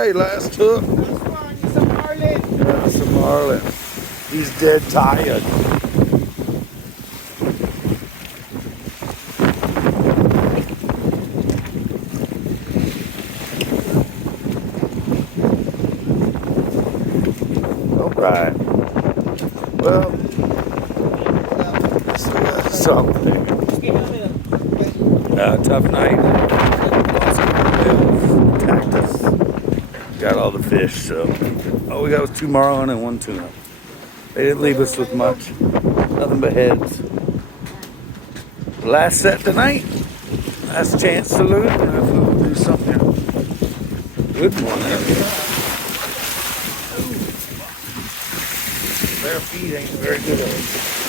right, last hook. Last one, it's a Marlin. Yeah, it's a Marlin. He's dead tired. All right. Well, something. Tough night. Mosquitoes attacked us. Got all the fish, so all we got was 2 marlin and 1 tuna. They didn't leave us with much. Nothing but heads. Last set tonight. Last chance to loot. And hopefully we'll do something good one. Bare feet ain't very good at it.